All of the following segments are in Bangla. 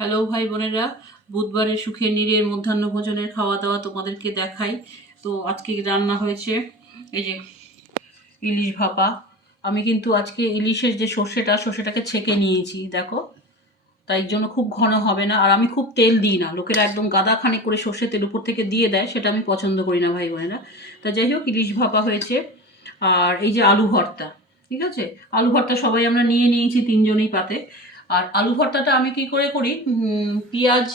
হ্যালো ভাই বোনেরা, বুধবারের সুখে নিরের মধ্যাহ্ন ভোজনের খাওয়া দাওয়া তোমাদেরকে দেখাই। তো আজকে রান্না হয়েছে এই যে ইলিশ ভাপা। আমি কিন্তু আজকে ইলিশের যে সর্ষেটাকে ছেঁকে নিয়েছি দেখো, তাই জন্য খুব ঘন হবে না। আর আমি খুব তেল দিই না, লোকেরা একদম গাদা খানিক করে সর্ষে তেল উপর থেকে দিয়ে দেয়, সেটা আমি পছন্দ করি না ভাই বোনেরা। তা যাই হোক, ইলিশ ভাপা হয়েছে। আর এই যে আলু ভর্তা, ঠিক আছে, আলু ভর্তা সবাই আমরা নিয়ে নিয়েছি তিনজনেই পাতে। আর আলু ভর্তাটা আমি কি করে করি, পেঁয়াজ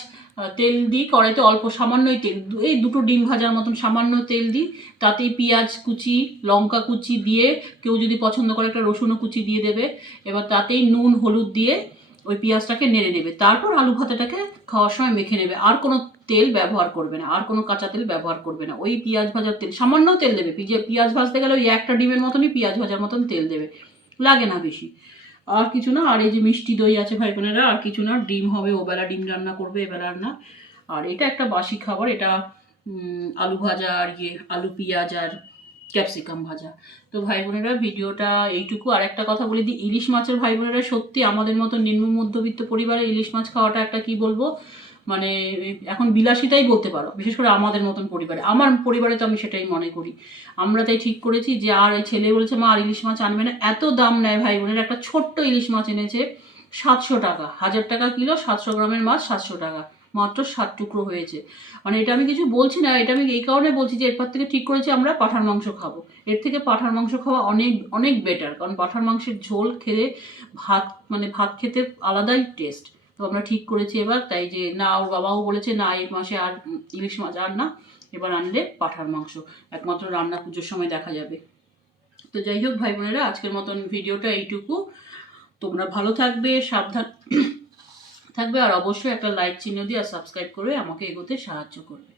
তেল দিই কড়াইতে, অল্প সামান্যই তেল, এই দুটো ডিম ভাজার মতন সামান্য তেল দিই। তাতেই পেঁয়াজ কুচি, লঙ্কা কুচি দিয়ে, কেউ যদি পছন্দ করে একটা রসুনও কুচি দিয়ে দেবে। এবার তাতেই নুন হলুদ দিয়ে ওই পেঁয়াজটাকে নেড়ে নেবে, তারপর আলু ভাতাটাকে খাওয়ার সময় মেখে নেবে। আর কোনো তেল ব্যবহার করবে না, আর কোনো কাঁচা তেল ব্যবহার করবে না। ওই পেঁয়াজ ভাজার তেল, সামান্য তেল দেবে। পেঁয়াজ ভাজতে গেলে ওই একটা ডিমের মতনই পেঁয়াজ ভাজার মতন তেল দেবে, লাগে না বেশি। আর কিছু না। আর এই যে মিষ্টি দই আছে ভাই বোনেরা, আর কিছু না। ডিম হবে, ওবেলা ডিম রান্না করবে, এবেলা আর না। আর এটা একটা বাসি খাবার, এটা আলু ভাজা আর আলু পেঁয়াজ আর ক্যাপসিকাম ভাজা। তো ভাই বোনেরা, ভিডিওটা এইটুকু। আর একটা কথা বলে দিই, ইলিশ মাছের ভাই বোনেরা, সত্যি আমাদের মতো নিম্ন মধ্যবিত্ত পরিবারে ইলিশ মাছ খাওয়াটা একটা কি বলবো, মানে এখন বিলাসিতাই বলতে পারো, বিশেষ করে আমাদের মতন পরিবারে। আমার পরিবারে তো আমি সেটাই মনে করি। আমরা তাই ঠিক করেছি যে, আর এই ছেলে বলেছে মা আর ইলিশ মাছ আনবে না, এত দাম নেয় ভাই বোনের। একটা ছোট্ট ইলিশ মাছ এনেছে 700 টাকা, 1000 টাকা কিলো, 700 গ্রামের মাছ 700 টাকা, মাত্র 60 টুকরো হয়েছে। মানে এটা আমি কিছু বলছি না, এটা আমি এই কারণে বলছি যে এরপর থেকে ঠিক করেছি আমরা পাঁঠার মাংস খাবো। এর থেকে পাঁঠার মাংস খাওয়া অনেক অনেক বেটার, কারণ পাঁঠার মাংসের ঝোল খেলে ভাত, মানে ভাত খেতে আলাদাই টেস্ট। তো আমরা ঠিক করেছি এবার, তাই যে না, ওর বাবাও বলেছে না এই মাসে আর ইলিশ মাছ আর না, এবার আনলে পাঁঠার মাংস, একমাত্র রান্না পুজোর সময় দেখা যাবে। তো যাই হোক ভাই বোনেরা, আজকের মতন ভিডিওটা এইটুকু। তোমরা ভালো থাকবে, সাবধান থাকবে, আর অবশ্যই একটা লাইক চিহ্ন দিয়ে আর সাবস্ক্রাইব করে আমাকে এগোতে সাহায্য করবে।